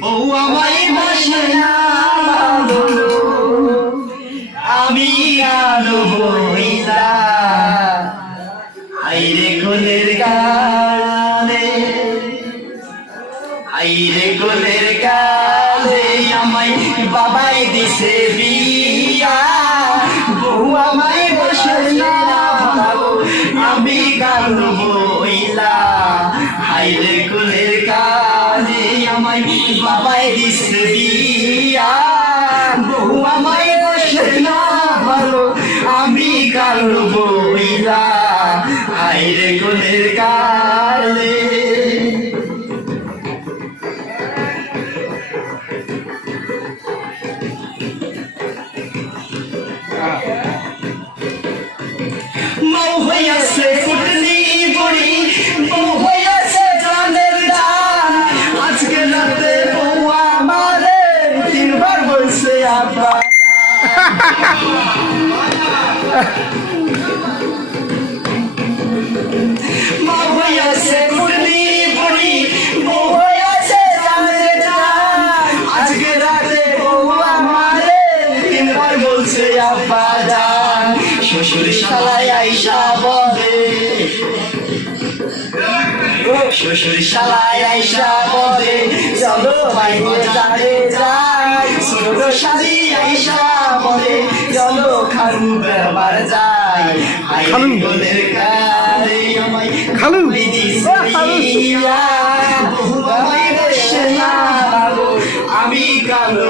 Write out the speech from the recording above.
বউ আমায় বসে না বলো, আমি আলো বইলা আইরে কোলের গালে, আইরে কোলের গালে আমায় বাবাই দিছে বিয়া। বউ আমায় বসে না ভালো, আমি গাল বইলা আইরে কোলের গালে আমায় বাবাই দিছে বিয়া। বউ আমায় বসে না ভালো, আমি গাল বইলা আইরে কোলের গালে। মৌ হইয়াছে কুটনি বুড়ি, বউ হইয়াছে জানের দান। আজকে রাতে বউ আমারে তিনবার বলছে আব্বা। মৌ হইয়াছে কুটনি বুড়ি, বউ হইয়াছে জানের দান। আজকে রাতে বউ আমারে তিনবার বলছে আব্বা জান। শ্বশুর শালায় আইসা বলে, শ্বশুর শালায় আইসা বলে চলো বাইরে যাবে যাই। ছোট শালি আইসা বলে চলো খালু ব্যবহার যাই। খালু গোলের গালে আমায় খালু দিছিয়া, বহু আমায় বসে না ভালো, আমি কালো